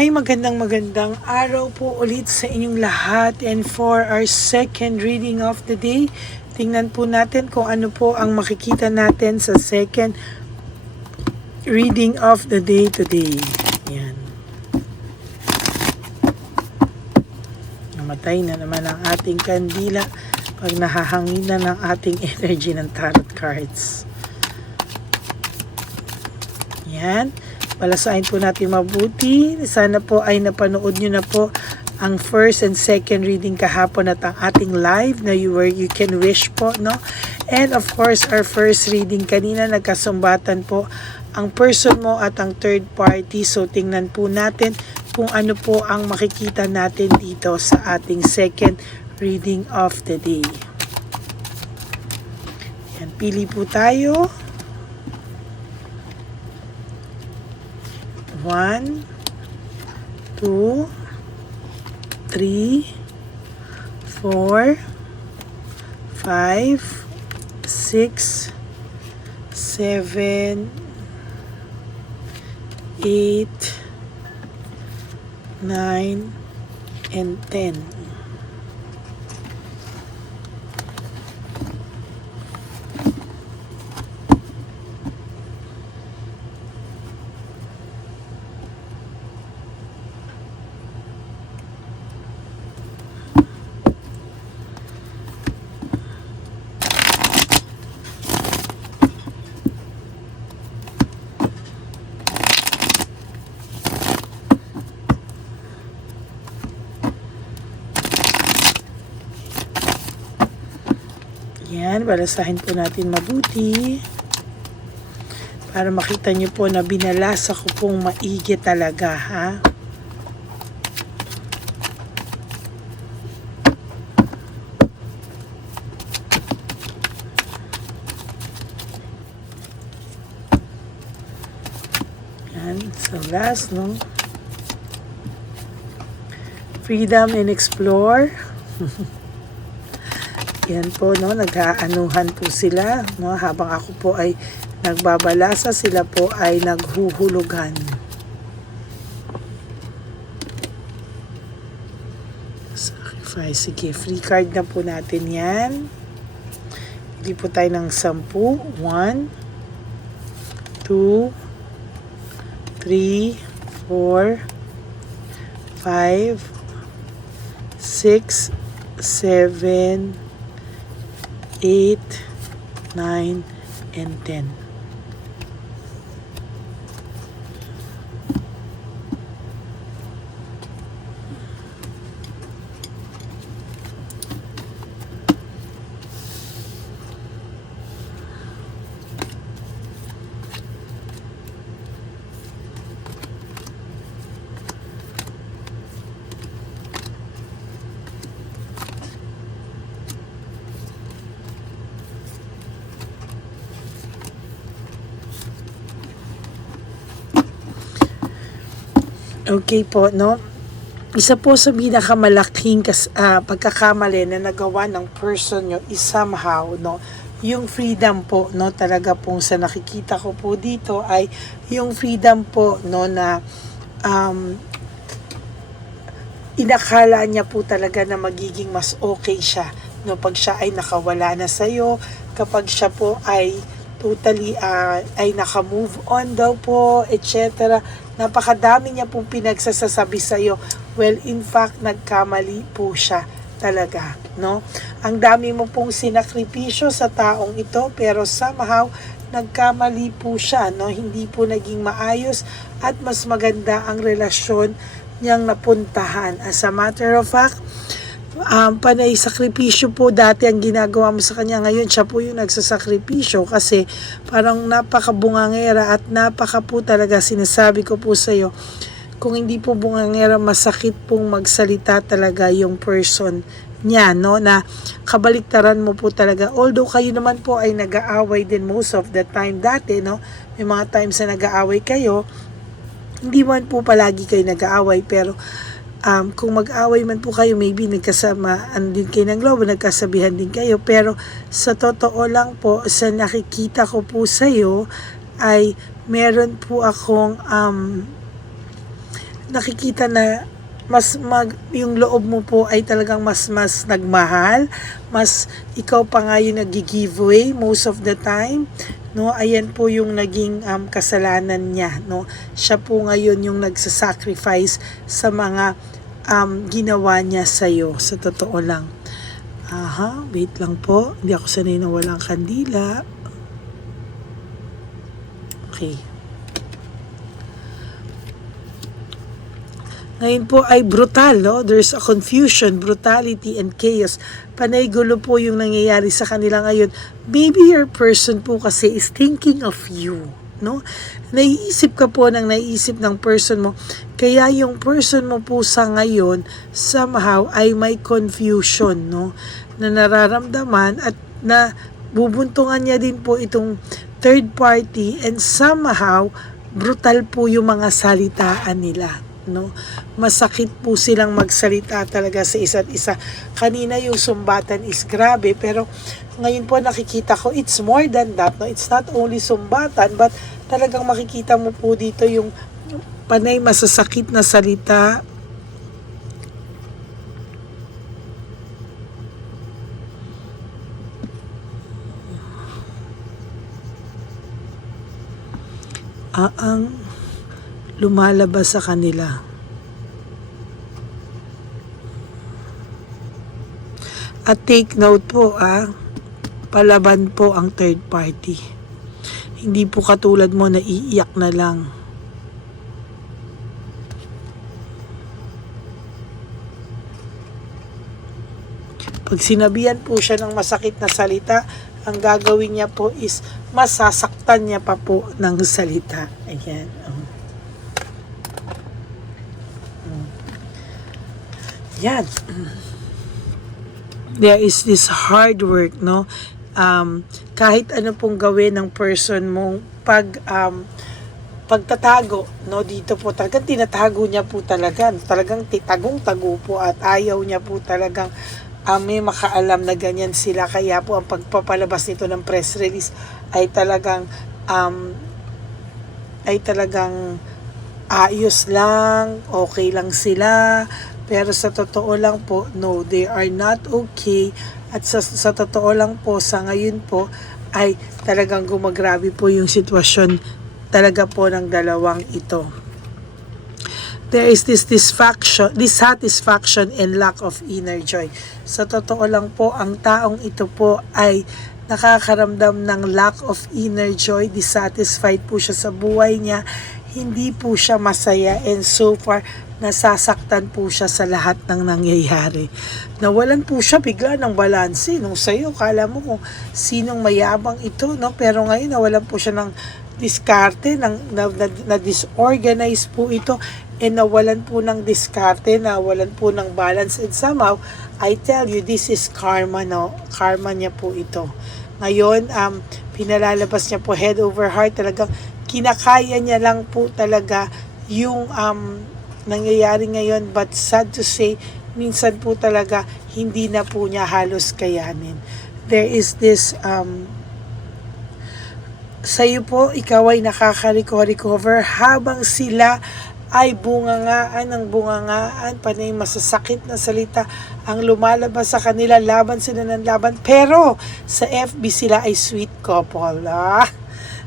Ay magandang araw po ulit sa inyong lahat, and for our second reading of the day, tingnan po natin kung ano po ang makikita natin sa second reading of the day today. Yan. Namatay na naman ang ating kandila pag nahahangin na ng ating energy ng tarot cards. Yan. Palasain po natin mabuti. Sana po ay napanood nyo na po ang first and second reading kahapon at ang ating live na you can wish po, no? And of course, our first reading kanina, nagkasumbatan po ang person mo at ang third party. So, tingnan po natin kung ano po ang makikita natin dito sa ating second reading of the day. Yan, pili po tayo. 1, 2, 3, 4, 5, 6, 7, 8, 9, and 10. Yan, balasahin po natin mabuti para makita nyo po na binalasa ko pong maigi talaga, ha? Yan, so last, no? Freedom and explore. Yan po, no, nag-aanuhan po sila, no, habang ako po ay nagbabalasa, sila po ay naghuhulugan. Sacrifice, sige, free card na po natin yan. Pili po tayo ng 10. 1, 2, 3, 4, 5, 6, 7, 8, 9, and 10. Okay po, no? Isa po sa pinakamalaking pagkakamali na nagawa ng person nyo is somehow, no? Yung freedom po, no? Talaga pong sa nakikita ko po dito ay yung freedom po, no? Na inakala niya po talaga na magiging mas okay siya, no? Pag siya ay nakawala na sa'yo, kapag siya po ay totally ay naka-move on daw po, etc. Napakadami niya pong pinagsasabi sa iyo. Well, in fact, nagkamali po siya talaga, no? Ang dami mo pong sinakripisyo sa taong ito, pero somehow nagkamali po siya, no? Hindi po naging maayos at mas maganda ang relasyon niyang napuntahan. As a matter of fact, panay sakripisyo po dati ang ginagawa mo sa kanya. Ngayon siya po yung nagsasakripisyo kasi parang napakabungangera at napaka po talaga, sinasabi ko po sa iyo, kung hindi po bungangera, masakit pong magsalita talaga yung person niya, no, na kabaliktaran mo po talaga. Although kayo naman po ay nag-aaway din most of the time dati, no, may mga times na nag-aaway kayo, hindi man po palagi kayo nag-aaway, pero kung mag-away man po kayo, maybe nagkasamaan din kayo ng loob, nagkasabihan din kayo, pero sa totoo lang po, sa nakikita ko po sa iyo, ay meron po akong nakikita na yung loob mo po ay talagang mas nagmahal, mas ikaw pa nga yung nag-giveaway most of the time, no? Ayan po yung naging kasalanan niya, no? Siya po ngayon yung nagsasacrifice sa mga ginawa niya sa'yo, sa totoo lang. Wait lang po, hindi ako sanay na walang kandila. Okay. Ngayon po ay brutal, no? There's a confusion, brutality, and chaos. Panay gulo po yung nangyayari sa kanila ngayon. Maybe your person po kasi is thinking of you, no? Naiisip ka po ng naiisip ng person mo. Kaya yung person mo po sa ngayon, somehow ay may confusion, no? Na nararamdaman at na bubuntungan niya din po itong third party, and somehow brutal po yung mga salitaan nila, no? Masakit po silang magsalita talaga sa isa't isa. Kanina yung sumbatan is grabe, pero ngayon po nakikita ko it's more than that, no? It's not only sumbatan, but talagang makikita mo po dito yung panay masasakit na salita. Ang lumalabas sa kanila. At take note po, palaban po ang third party. Hindi po katulad mo na iiyak na lang. Pag sinabihan po siya ng masakit na salita, ang gagawin niya po is masasaktan niya pa po ng salita. Ayan. Yan. There is this hard work, no? Kahit ano pong gawin ng person mong pagtatago, no? Dito po talagang tinatago niya po talagang titagong-tago po, at ayaw niya po talagang may makaalam na ganyan sila. Kaya po ang pagpapalabas nito ng press release ay talagang ayos lang, okay lang sila. Pero sa totoo lang po, no, they are not okay. At sa totoo lang po, sa ngayon po, ay talagang gumagrabe po yung sitwasyon talaga po ng dalawang ito. There is this dissatisfaction and lack of inner joy. Sa totoo lang po, ang taong ito po ay nakakaramdam ng lack of inner joy, dissatisfied po siya sa buhay niya, hindi po siya masaya, and so far, nasasaktan po siya sa lahat ng nangyayari. Nawalan po siya bigla ng balanse. Nung sa'yo, kala mo kung sinong mayabang ito, no? Pero ngayon, nawalan po siya ng diskarte, na disorganize po ito, and nawalan po ng diskarte, nawalan po ng balance, and somehow, I tell you, this is karma, no? Karma niya po ito. Ngayon, pinalalabas niya po head over heart, talagang kinakaya niya lang po talaga yung nangyayari ngayon, but sad to say, minsan po talaga hindi na po niya halos kayanin. There is this sa'yo po, ikaw ay nakaka-recover habang sila ay bungangaan, panay masasakit na salita ang lumalabas sa kanila, laban sila ng laban, pero sa FB sila ay sweet couple.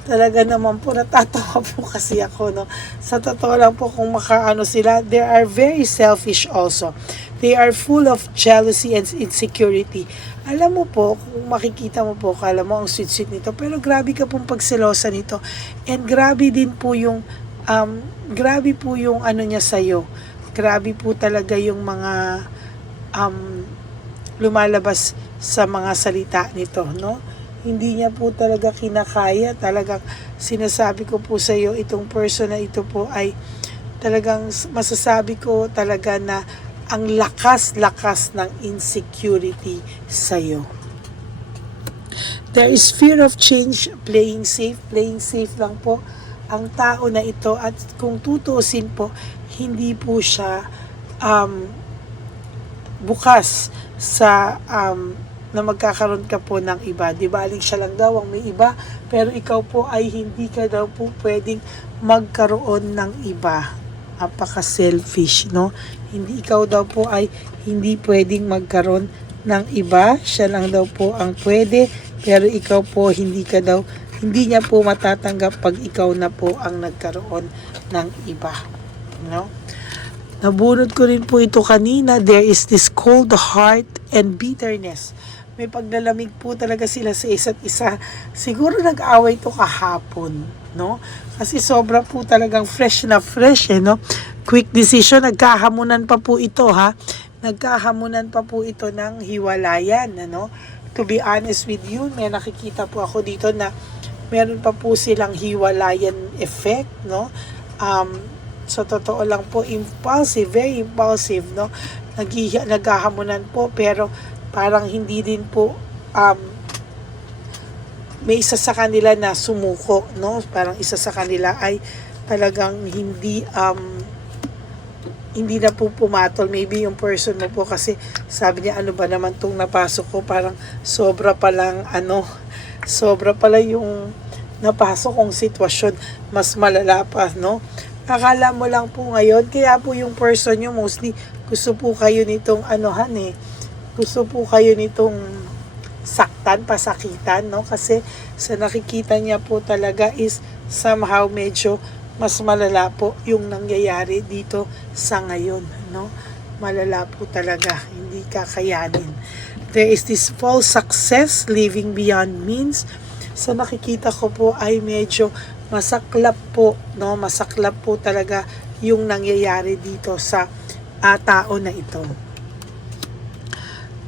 Talaga naman po, natatawa po kasi ako, no? Sa totoo lang po, kung makaano sila, they are very selfish also. They are full of jealousy and insecurity. Alam mo po, kung makikita mo po, kala mo ang sweet-sweet nito, pero grabe ka pong pagselosa nito. And grabe din po yung, ano niya sa'yo. Grabe po talaga yung mga, lumalabas sa mga salita nito, no? Hindi niya po talaga kinakaya. Talagang sinasabi ko po sa iyo, itong person na ito po ay talagang masasabi ko talaga na ang lakas-lakas ng insecurity sa iyo. There is fear of change, playing safe lang po ang tao na ito, at kung tutuusin po, hindi po siya bukas sa na magkakaroon ka po ng iba. Di ba, aling siya lang daw ang may iba, pero ikaw po ay hindi ka daw po pwedeng magkaroon ng iba. napaka-selfish, no? Hindi ikaw daw po ay hindi pwedeng magkaroon ng iba. Siya lang daw po ang pwede, pero ikaw po hindi niya po matatanggap pag ikaw na po ang nagkaroon ng iba, no? Nabunod ko rin po ito kanina. There is this cold heart and bitterness. May paglalamig po talaga sila sa isa't isa. Siguro nag-away to kahapon, no? Kasi sobra po talagang fresh na fresh, no? Quick decision, nagkahamunan pa po ito, ha? Nagkahamunan pa po ito ng hiwalayan, ano? To be honest with you, may nakikita po ako dito na meron pa po silang hiwalayan effect, no? So, totoo lang po, impulsive, very impulsive, no? Naghahamunan po, pero parang hindi din po, may isa sa kanila na sumuko, no? Parang isa sa kanila ay talagang hindi na po pumatol. Maybe yung person mo po kasi sabi niya, ano ba naman tong napasok ko? Parang sobra pa lang yung napasok kong sitwasyon. Mas malala pa, no? Akala mo lang po ngayon, kaya po yung person nyo mostly gusto po kayo nitong gusto po kayo nitong saktan, pasakitan, no? Kasi sa nakikita niya po talaga is somehow medyo mas malala po yung nangyayari dito sa ngayon, no? Malala po talaga, hindi kakayanin. There is this false success, living beyond means. Sa nakikita ko po ay medyo masaklap po, no? Masaklap po talaga yung nangyayari dito sa tao na ito.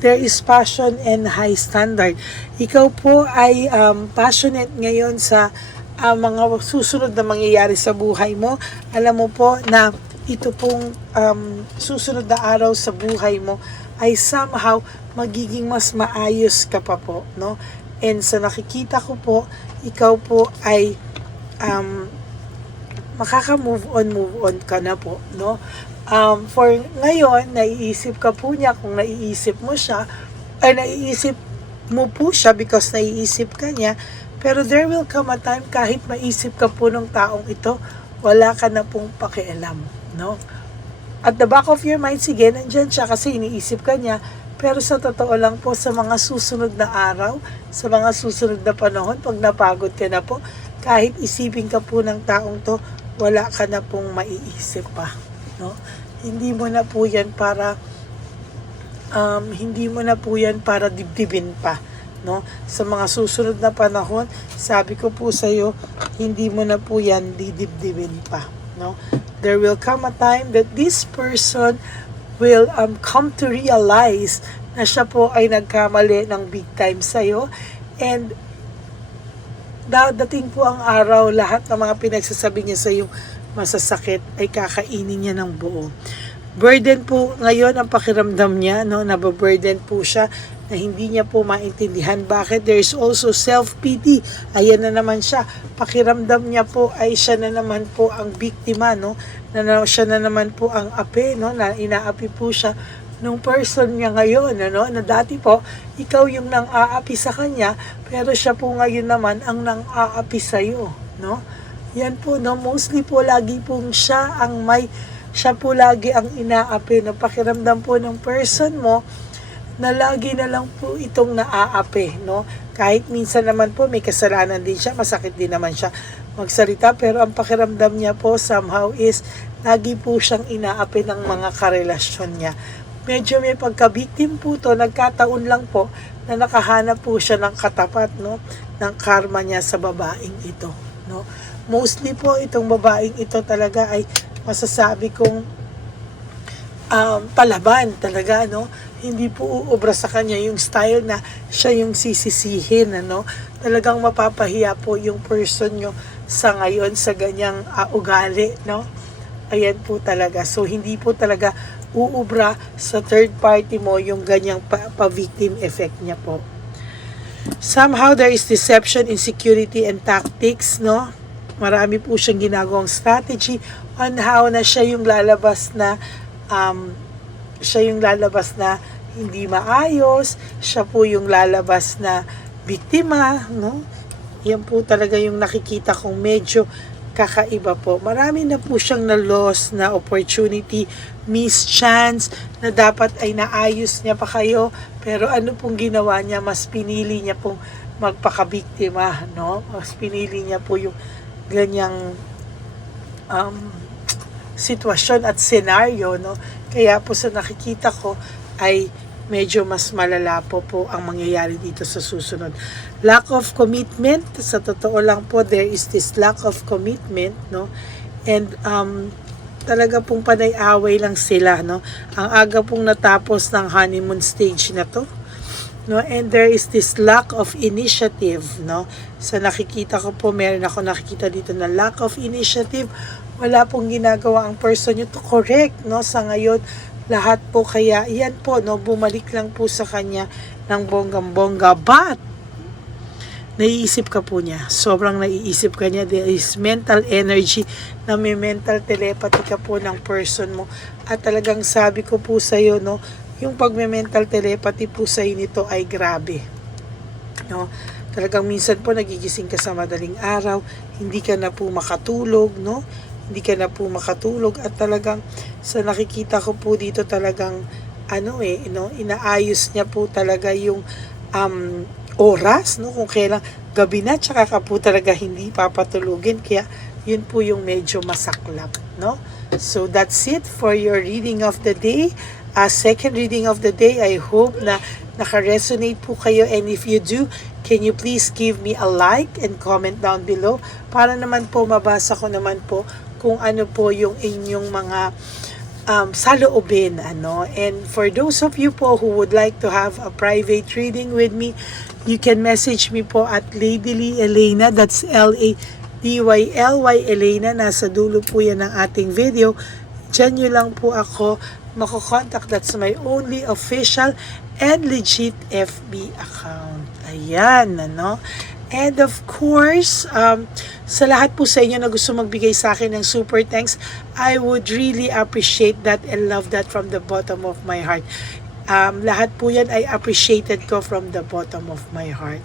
There is passion and high standard. Ikaw po ay passionate ngayon sa mga susunod na mangyayari sa buhay mo. Alam mo po na ito pong susunod na araw sa buhay mo ay somehow magiging mas maayos ka pa po, no? And sa nakikita ko po, ikaw po ay makaka-move on ka na po, no? For ngayon, naiisip ka po niya, kung naiisip mo siya, ay naiisip mo po siya because naiisip ka niya, pero there will come a time kahit maisip ka po ng taong ito, wala ka na pong pakialam, no? At the back of your mind, sige, nandyan siya kasi iniisip ka niya, pero sa totoo lang po, sa mga susunod na araw, sa mga susunod na panahon, pag napagod ka na po, kahit isipin ka po ng taong to, wala ka na pong maiisip pa, no? Hindi mo na po yan para dibdibin pa, no? Sa mga susunod na panahon, sabi ko po sa iyo, hindi mo na po yan didibdibin pa, no? There will come a time that this person will come to realize na siya po ay nagkamali ng big time sa iyo, and dadating po ang araw, lahat ng mga pinagsasabi niya sa iyo masasakit ay kakainin niya ng buo. Burden po ngayon ang pakiramdam niya, no? Nababurden po siya na hindi niya po maintindihan. Bakit? There is also self-pity. Ayan na naman siya. Pakiramdam niya po ay siya na naman po ang biktima, no? Siya na naman po ang ape, no? Na inaapi po siya nung person niya ngayon, ano? Na dati po, ikaw yung nang-aapi sa kanya, pero siya po ngayon naman ang nang-aapi sa iyo, no? Yan po, no? Mostly po lagi pong siya po lagi ang inaapi. Na pakiramdam po ng person mo na lagi na lang po itong naaapi, no? Kahit minsan naman po may kasalanan din siya, masakit din naman siya magsalita, pero ang pakiramdam niya po somehow is lagi po siyang inaapi ng mga karelasyon niya. Medyo may pagka-victim po to, nagkataon lang po na nakahanap po siya ng katapat, no? Ng karma niya sa babaeng ito, no? Mostly po itong babaeng ito talaga ay masasabi kong palaban talaga, no? Hindi po uubra sa kanya yung style na siya yung sisisihin, ano? Talagang mapapahiya po yung person nyo sa ngayon sa ganyang ugali, no? Ayan po talaga. So, hindi po talaga uubra sa third party mo yung ganyang pa-victim effect niya po. Somehow, there is deception, insecurity, and tactics, no? Marami po siyang ginagawang strategy on how na siya yung lalabas na hindi maayos, siya po yung lalabas na biktima, no? Yan po talaga yung nakikita kong medyo kakaiba po. Marami na po siyang na-loss na opportunity, miss chance, na dapat ay naayos niya pa kayo. Pero ano pong ginawa niya? Mas pinili niya pong magpakabiktima, no? Mas pinili niya po yung ganyang sitwasyon at senaryo, no? Kaya po sa nakikita ko ay medyo mas malala po ang mangyayari dito sa susunod. Lack of commitment, sa totoo lang po, there is this lack of commitment, no? And talaga pong panay-away lang sila, no? Ang aga pong natapos ng honeymoon stage na to, no? And there is this lack of initiative, no? Sa nakikita ko po, meron ako nakikita dito na lack of initiative. Wala pong ginagawa ang person nyo to correct, no? Sa ngayon, lahat po, kaya yan po, no, bumalik lang po sa kanya ng bonggang-bongga, but naiisip ka po niya, sobrang naiisip ka niya. There is mental energy, na may mental telepathy ka po ng person mo, at talagang sabi ko po sa iyo, no, yung pagme-mental telepathy po sa iyo nito ay grabe, no? Talagang minsan po nagigising ka sa madaling araw, hindi ka na po makatulog, no? Hindi ka na po makatulog, at talagang sa nakikita ko po dito talagang inaayos niya po talaga yung oras, no, kung kailan gabi na, tsaka ka po talaga hindi papatulugin, kaya yun po yung medyo masaklap, no? So that's it for your reading of the day. Second reading of the day. I hope na naka-resonate po kayo, and if you do, can you please give me a like and comment down below para naman po mabasa ko naman po kung ano po yung inyong mga saloobin, ano. And for those of you po who would like to have a private reading with me, you can message me po at Ladyly Elena, that's Ladyly Elena, nasa dulo po yan ng ating video. Diyan nyo lang po ako makokontak. That's my only official and legit FB account. Ayan, ano. And of course, sa lahat po sa inyo na gusto magbigay sa akin ng super thanks, I would really appreciate that and love that from the bottom of my heart. Lahat po yan ay appreciated ko from the bottom of my heart.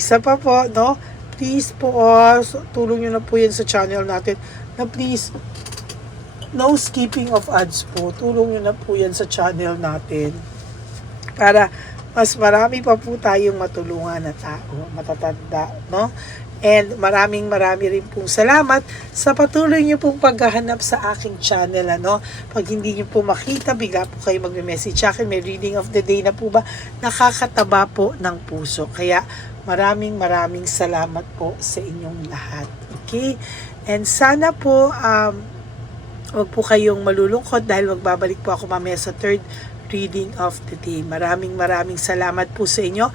Isa pa po, no? Please po, tulong nyo na po yan sa channel natin. Na please, no skipping of ads po. Tulong nyo na po yan sa channel natin. Para mas marami pa po tayong matulungan na tao, matatanda, no? And marami rin pong salamat sa patuloy niyo pong paghahanap sa aking channel, ano? Pag hindi niyo po makita, bigla po kayo magme-message sa akin, may reading of the day na po ba? Nakakataba po ng puso. Kaya maraming salamat po sa inyong lahat. Okay? And sana po, huwag po kayong malulungkot dahil magbabalik po ako mamaya sa third reading of the day. Maraming salamat po sa inyo.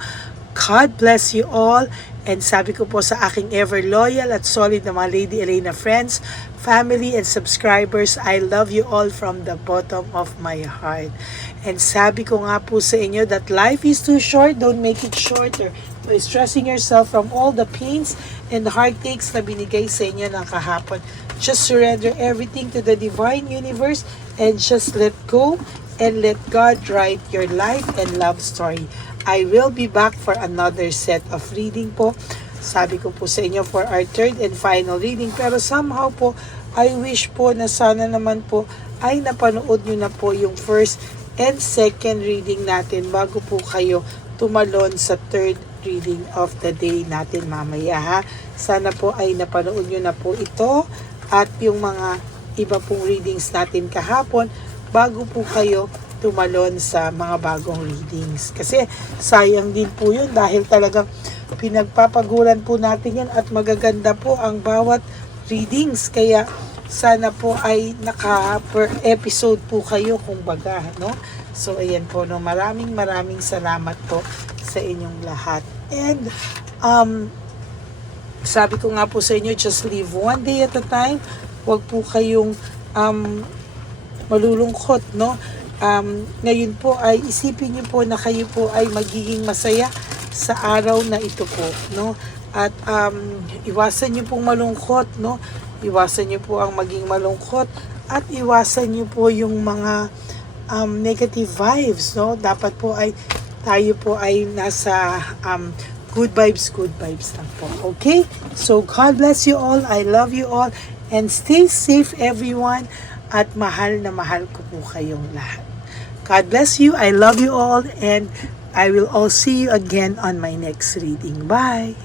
God bless you all. And sabi ko po sa aking ever loyal at solid na mga Lady Elena friends, family and subscribers, I love you all from the bottom of my heart. And sabi ko nga po sa inyo that life is too short, don't make it shorter by stressing yourself from all the pains and the heartaches na binigay sa inyo ng kahapon. Just surrender everything to the divine universe and just let go and let God write your life and love story. I will be back for another set of reading po. Sabi ko po sa inyo for our third and final reading. Pero somehow po, I wish po na sana naman po ay napanood nyo na po yung first and second reading natin bago po kayo tumalon sa third reading of the day natin mamaya, ha. Sana po ay napanood nyo na po ito at yung mga iba pong readings natin kahapon bago po kayo tumalon sa mga bagong readings. Kasi sayang din po yun dahil talagang pinagpapaguran po natin yan at magaganda po ang bawat readings. Kaya sana po ay per episode po kayo kumbaga, no? So ayan po, no, maraming salamat po sa inyong lahat. And sabi ko nga po sa inyo, just live one day at a time. Huwag po kayong malulungkot, no? Ngayon po ay isipin niyo po na kayo po ay magiging masaya sa araw na ito po, no? At iwasan niyo pong malungkot, no? Iwasan niyo po ang maging malungkot at iwasan niyo po yung mga negative vibes, no? Dapat po ay tayo po ay nasa good vibes lang po. Okay? So, God bless you all. I love you all. And stay safe, everyone. At mahal na mahal ko po kayong lahat. God bless you. I love you all. And I will all see you again on my next reading. Bye!